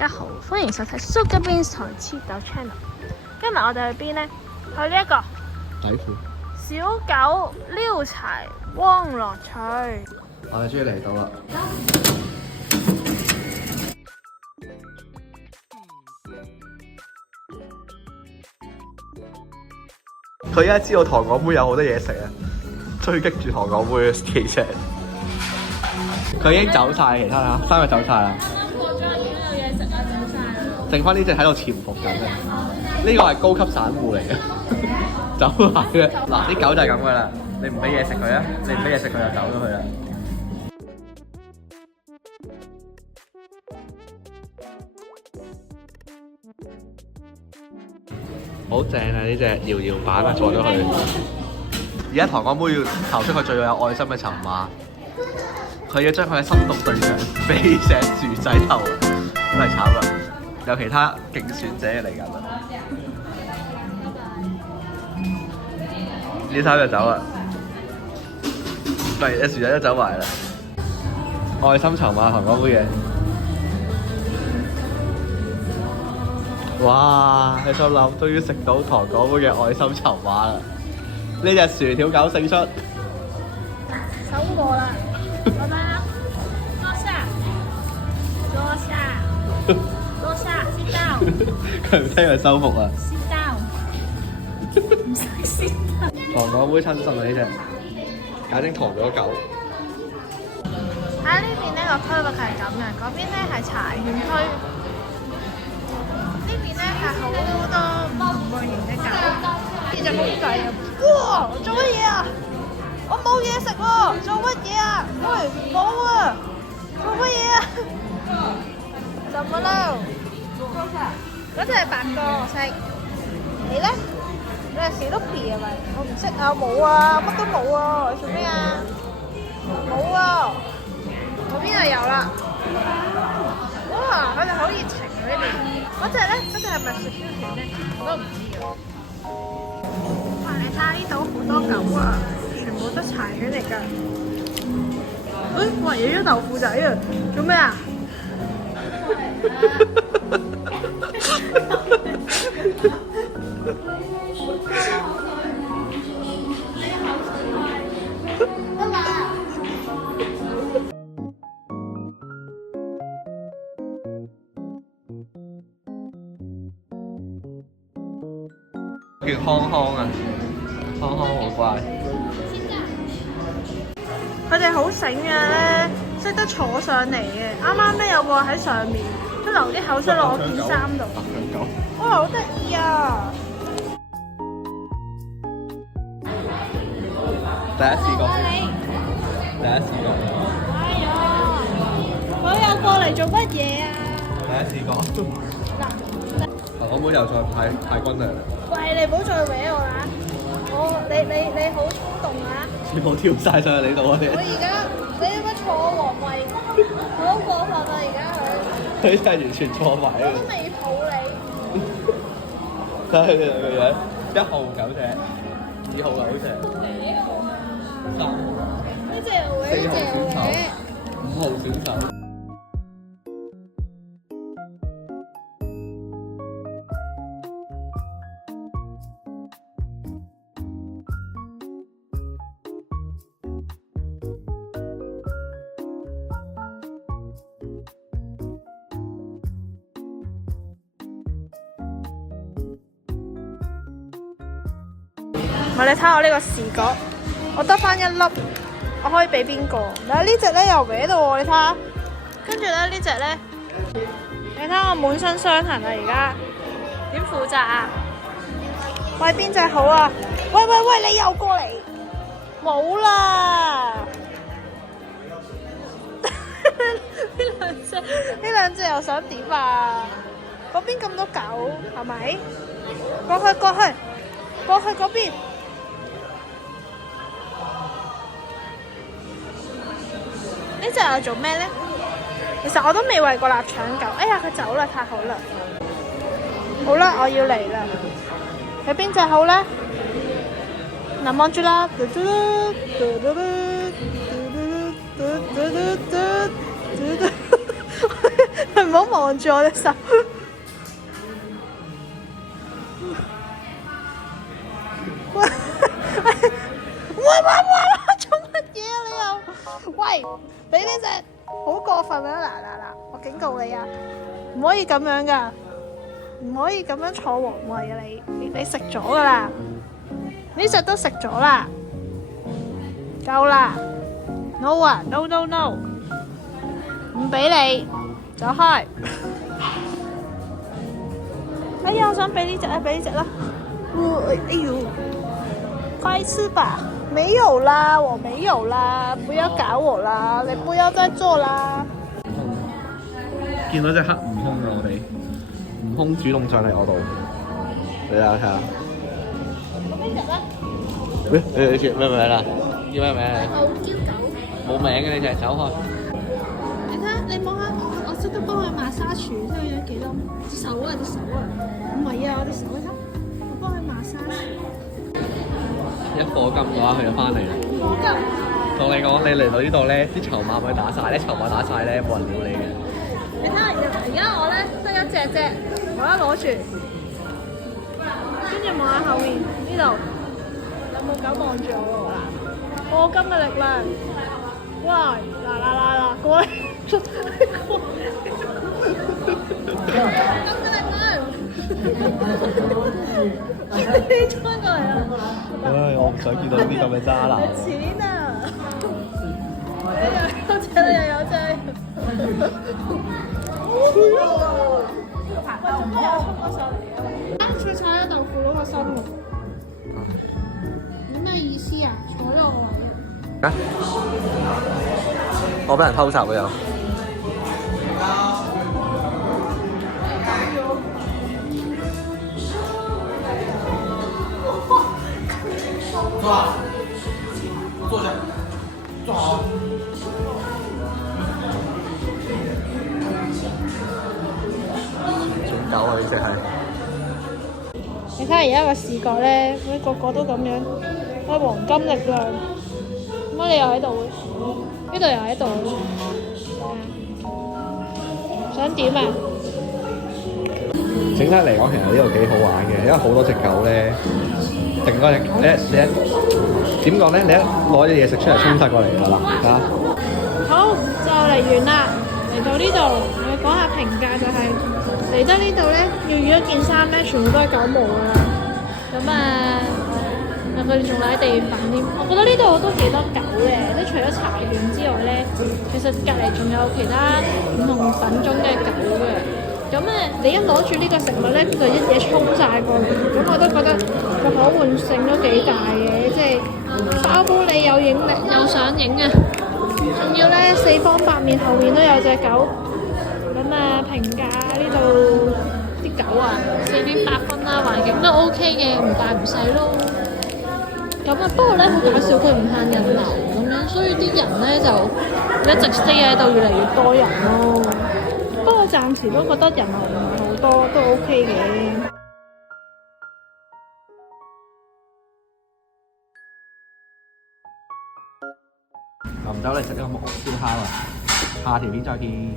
家好，歡迎收睇蘇吉邊台黐豆 channel。今日我哋去邊呢？去呢一個底褲。小狗撩柴汪樂趣。我哋終於嚟到啦！佢而家知道糖果妹有好多嘢食啊，追擊住糖果妹其實佢已經走晒，其他啦，三個走晒啦。啱啱過咗已經有嘢食啦，走晒啦。剩翻呢隻喺度潛伏緊啊！呢個係高級散戶嚟嘅，走埋嘅。嗱，啲狗就係咁噶啦，你唔俾嘢食佢啊，你唔俾嘢食佢就走咗去啦。好正啊！呢隻搖搖板啊，坐咗佢。而家糖果妹要投出佢最有愛心嘅籌碼，佢要將佢嘅心動對象飛石樹仔頭，真係慘啦！有其他競選者嚟緊啦，呢三就走啦，唔係，樹仔都走埋啦。愛心籌碼糖果妹嘅。哇！你心諗終於食到糖果妹嘅愛心籌碼啦！呢隻薯條狗勝出，收過啦，拜拜。落下，sit down。佢唔聽佢收服啊！ sit down。唔使 sit down。糖果妹親信啊！呢隻簡直糖咗狗。喺呢邊呢個區域係咁嘅，嗰邊呢係柴犬區。呢邊咧係好多唔同類型嘅狗，呢隻公仔啊！哇，做乜嘢啊？我冇嘢食喎，做乜嘢啊？喂，冇啊！做乜嘢啊？怎麼啦？嗰隻係白哥，我識。你咧？你係史努比係咪？我唔識啊，冇啊，乜都冇啊！做咩啊？冇啊！嗰邊就有啦。哇！佢哋好熱情啊呢邊。嗰隻咧，嗰隻係咪雪橇犬咧？我都唔知啊。哇！你睇下呢度好多狗啊，全部都柴犬嚟㗎。哇！惹咗豆腐仔啊！做咩啊？叫康康啊，康康好乖。佢哋好醒嘅咧，識得坐上嚟嘅。啱啱咧有個喺上面，都流啲口水落我件衫度。白羊狗。哇，好得意啊！第一次過。第一次過。哎呀，佢又過嚟做乜嘢啊？第一次過。糖果妹又再派軍糧啦。喂，你唔好再搲我啦！你好衝動啊！全部跳晒上去你度啊！我而家你有乜坐我皇位？好過分啊！而家佢真係完全錯埋我都未抱你。睇下佢哋兩個樣，1號狗隻，2號狗隻，3號，呢隻又搲，呢隻又搲。5號選手。你睇下我呢個視覺，我得翻1粒，我可以俾邊個？嗱，呢隻咧又搲到喎，你睇下。跟住咧呢隻咧，你睇下我滿身傷痕啊！而家點負責啊？喂，邊隻好啊？喂，你又過嚟，冇啦！呢兩隻又想點啊？嗰邊咁多狗係咪？過去嗰邊。呢隻又做咩咧？其實我都未餵過臘腸狗。哎呀，佢走啦，太好啦！好啦，我要嚟啦。有邊隻好咧？嗱，望住啦。唔好望住我隻手。喂！做乜嘢啊你又？喂！你呢隻好過分啊！嗱，我警告你啊，唔可以咁樣噶，唔可以咁樣坐皇位啊！你食咗噶啦，呢隻都食咗啦，夠啦 ！No 啊 ，no， 唔俾你走開。哎呀，我想俾呢隻啊，俾呢隻啦。哎呦，快吃吧！沒有啦，我沒有啦，不要搞我啦，你不要再做啦。見到隻黑悟空啊！我哋悟空主動上嚟我度，你睇下。咁呢隻咧？你叫咩名啊？叫咩名？傲嬌狗。冇名嘅你隻，走開。你睇下，你摸下我識得幫佢抹沙廚，睇佢有幾冧。隻手啊，唔係啊，我隻手睇，我幫佢抹沙廚。一課金嘅話，佢就翻嚟啦。課金。同你講，你嚟到呢度咧，啲籌碼咪打晒咧，籌碼打晒咧，冇人屌你嘅。你睇下，而家我咧得一隻啫，我一攞住，跟住望下後面呢度，有冇狗望住我啦？課金嘅力量，哇！嗱，過嚟，金嘅力量，你衝過嚟啊！唉，我唔想見到呢啲咁嘅渣男。錢啊！又有隻啦，又有隻。個爬豆都有衝咗上嚟啊！啱先踩咗豆腐佬個身喎，有咩意思啊？坐咗我位啊！我俾人偷襲喎又。坐下，坐好。狗啊！呢隻係。你睇下而家個視覺咧，個個都咁樣，有黃金力量。乜你又喺度？呢度又喺度。想點啊？整體嚟講，其實呢度幾好玩嘅，因為好多隻狗咧，定嗰隻你點講咧？你一攞啲嘢食出嚟，衝晒過嚟㗎啦嚇！好，就嚟完啦。嚟到呢度，我講下評價就係、嚟得呢度咧，要預一件衫咧，全部都係狗毛㗎啦。咁啊，佢哋仲舐地板添。我覺得呢度都幾多狗嘅，即係除咗茶園之外咧，其實隔離仲有其他唔同品種嘅狗嘅。咁你一攞住呢個食物咧，佢就一嘢衝晒過嚟。咁我都覺得個可換性都幾大嘅，即係包保你有影力又想影啊！仲要咧四方八面後面都有隻狗。咁評價呢度啲狗啊，4.8分啦，環境都 OK 嘅，唔大唔細咯。咁不過咧好搞笑，佢唔限人流咁樣，所以啲人咧就一直 stay 喺度，越嚟越多人咯。不過暫時都覺得人流唔係好多，都 OK 嘅。咁唔走嚟食呢個木燒烤啊！下條片再見。